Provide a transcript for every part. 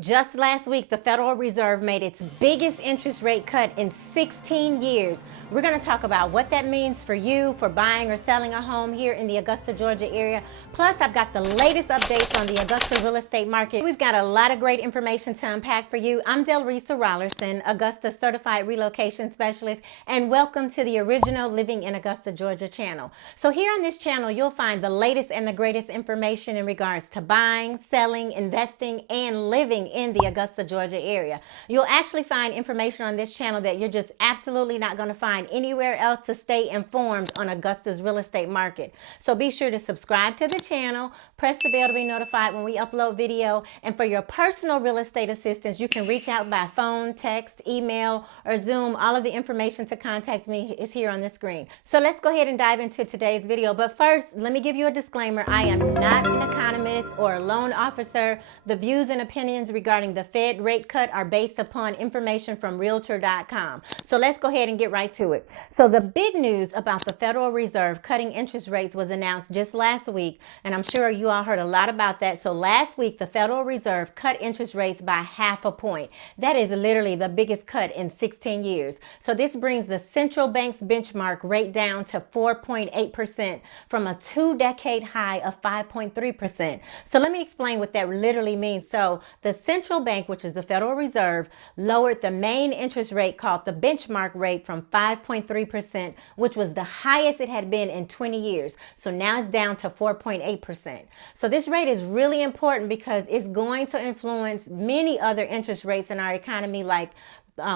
Just last week, the Federal Reserve made its biggest interest rate cut in 16 years. We're going to talk about what that means for you, for buying or selling a home here in the Augusta, Georgia area. Plus, I've got the latest updates on the Augusta real estate market. We've got a lot of great information to unpack for you. I'm Delresa Augusta Certified Relocation Specialist, and welcome to the original Living in Augusta, Georgia channel. So here on this channel, you'll find the latest and the greatest information in regards to buying, selling, investing, and living in the Augusta, Georgia area. You'll actually find information on this channel that you're just absolutely not going to find anywhere else to stay informed on Augusta's real estate market. So be sure to subscribe to the channel, press the bell to be notified when we upload video, and for your personal real estate assistance, you can reach out by phone, text, email, or Zoom. All of the information to contact me is here on the screen. So let's go ahead and dive into today's video. But first, let me give you a disclaimer. I am not an economist or a loan officer. The views and opinions regarding the Fed rate cut are based upon information from Realtor.com. So let's go ahead and get right to it. So the big news about the Federal Reserve cutting interest rates was announced just last week, and I'm sure you all heard a lot about that. So last week, the Federal Reserve cut interest rates by 0.5 point. That is literally the biggest cut in 16 years. So this brings the central bank's benchmark rate down to 4.8% from a 2-decade high of 5.3%. So let me explain what that literally means. So the central bank, which is the Federal Reserve, lowered the main interest rate called the benchmark rate from 5.3%, which was the highest it had been in 20 years. So now it's down to 4.8%. So this rate is really important because it's going to influence many other interest rates in our economy, like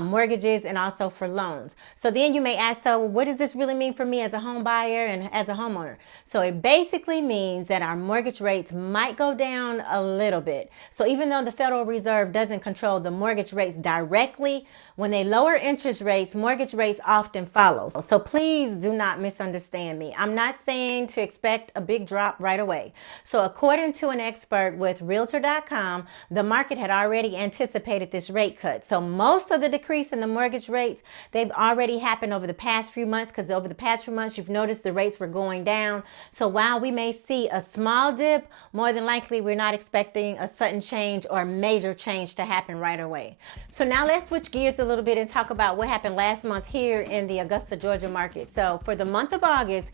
mortgages and also for loans. So then you may ask, so what does this really mean for me as a home buyer and as a homeowner? So it basically means that our mortgage rates might go down a little bit. So even though the Federal Reserve doesn't control the mortgage rates directly, when they lower interest rates, mortgage rates often follow. So please do not misunderstand me. I'm not saying to expect a big drop right away. So according to an expert with Realtor.com, the market had already anticipated this rate cut. So most of the decrease in the mortgage rates, they've already happened over the past few months, because over the past few months, you've noticed the rates were going down. So while we may see a small dip, more than likely, we're not expecting a sudden change or major change to happen right away. So now let's switch gears a little bit and talk about what happened last month here in the Augusta, Georgia market. So for the month of August,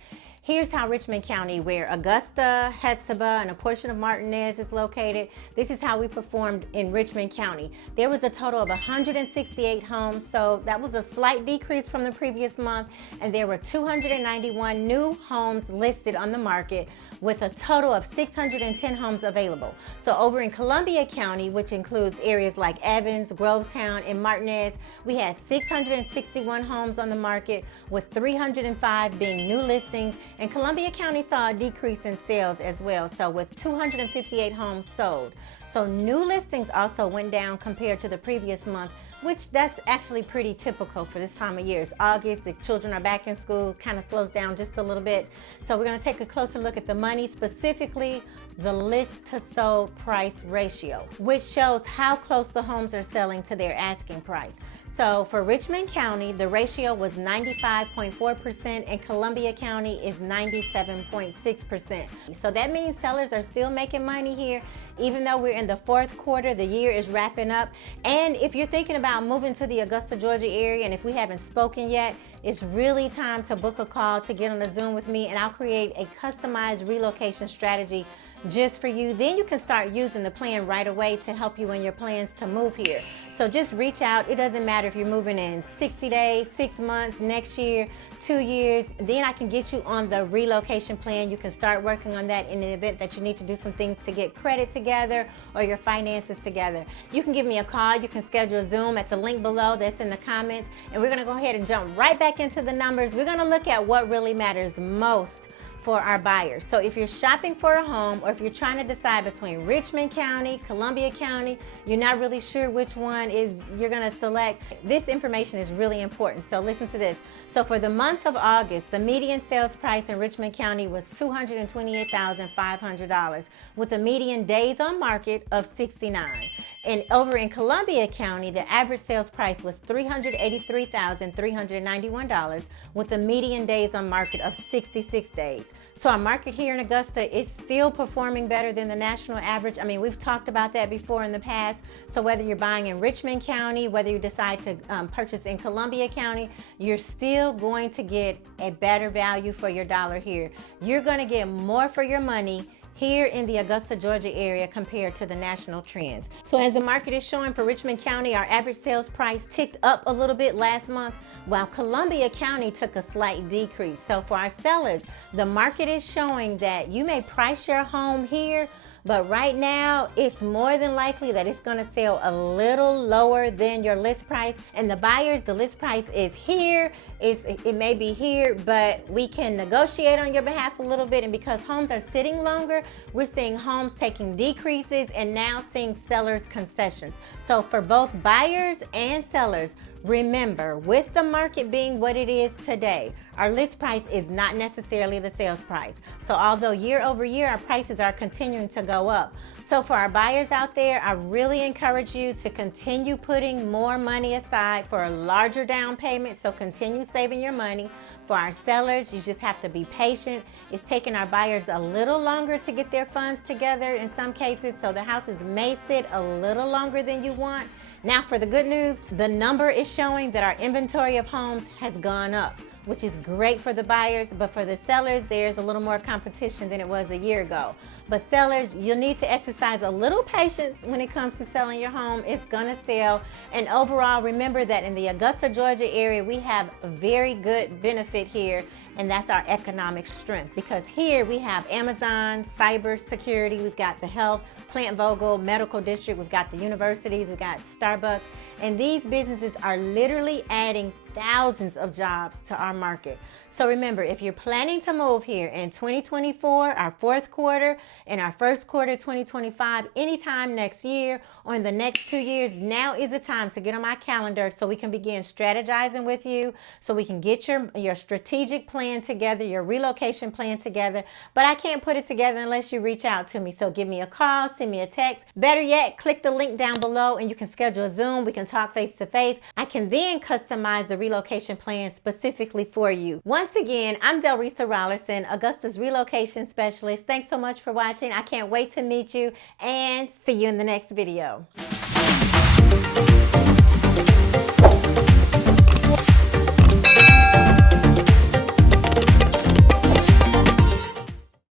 here's how Richmond County, where Augusta, Hetzibah, and a portion of Martinez is located, this is how we performed in Richmond County. There was a total of 168 homes, so that was a slight decrease from the previous month, and there were 291 new homes listed on the market with a total of 610 homes available. So over in Columbia County, which includes areas like Evans, Grovetown, and Martinez, we had 661 homes on the market with 305 being new listings. And Columbia County saw a decrease in sales as well, so with 258 homes sold. So new listings also went down compared to the previous month, which that's actually pretty typical for this time of year. It's August, the children are back in school, kind of slows down just a little bit. So we're going to take a closer look at the money, specifically the list to sold price ratio, which shows how close the homes are selling to their asking price. So for Richmond County, the ratio was 95.4% and Columbia County is 97.6%. So that means sellers are still making money here, even though we're in the fourth quarter, the year is wrapping up. And if you're thinking about moving to the Augusta, Georgia area, and if we haven't spoken yet, it's really time to book a call to get on a Zoom with me, and I'll create a customized relocation strategy just for you. Then you can start using the plan right away to help you in your plans to move here. So just reach out. It doesn't matter if you're moving in 60 days, 6 months, next year, 2 years. Then I can get you on the relocation plan. You can start working on that in the event that you need to do some things to get credit together or your finances together. You can give me a call. You can schedule a Zoom at the link below that's in the comments. And we're going to go ahead and jump right back into the numbers. We're going to look at what really matters most for our buyers. So if you're shopping for a home, or if you're trying to decide between Richmond County, Columbia County, you're not really sure which one is you're going to select, this information is really important. So listen to this. So for the month of August, the median sales price in Richmond County was $228,500 with a median days on market of 69. And over in Columbia County, the average sales price was $383,391 with a median days on market of 66 days. So our market here in Augusta is still performing better than the national average. I mean, we've talked about that before in the past. So whether you're buying in Richmond County, whether you decide to purchase in Columbia County, you're still going to get a better value for your dollar here. You're going to get more for your money here in the Augusta, Georgia area compared to the national trends. So as the market is showing for Richmond County, our average sales price ticked up a little bit last month, while Columbia County took a slight decrease. So for our sellers, the market is showing that you may price your home here, but right now it's more than likely that it's going to sell a little lower than your list price. And the buyers, the list price is here. It may be here, but we can negotiate on your behalf a little bit. And because homes are sitting longer, we're seeing homes taking decreases and now seeing sellers concessions. So for both buyers and sellers, remember, with the market being what it is today, our list price is not necessarily the sales price. So although year over year, our prices are continuing to go up. So for our buyers out there, I really encourage you to continue putting more money aside for a larger down payment. So continue saving your money. For our sellers, you just have to be patient. It's taking our buyers a little longer to get their funds together in some cases, so the houses may sit a little longer than you want. Now for the good news, the number is showing that our inventory of homes has gone up, which is great for the buyers, but for the sellers, there's a little more competition than it was a year ago. But sellers, you'll need to exercise a little patience when it comes to selling your home. It's gonna sell. And overall, remember that in the Augusta, Georgia area, we have a very good benefit here, and that's our economic strength. Because here we have Amazon, cybersecurity, we've got the health, Plant Vogel, medical district, we've got the universities, we've got Starbucks, and these businesses are literally adding thousands of jobs to our market. So remember, if you're planning to move here in 2024, our fourth quarter, and our first quarter 2025, anytime next year or in the next 2 years, now is the time to get on my calendar so we can begin strategizing with you, so we can get your strategic plan together, your relocation plan together. But I can't put it together unless you reach out to me. So give me a call, send me a text. Better yet, click the link down below and you can schedule a Zoom. We can talk face to face. I can then customize the relocation plan specifically for you. Once again, I'm Delresa Rollerson, Augusta's relocation specialist. Thanks so much for watching. I can't wait to meet you and see you in the next video.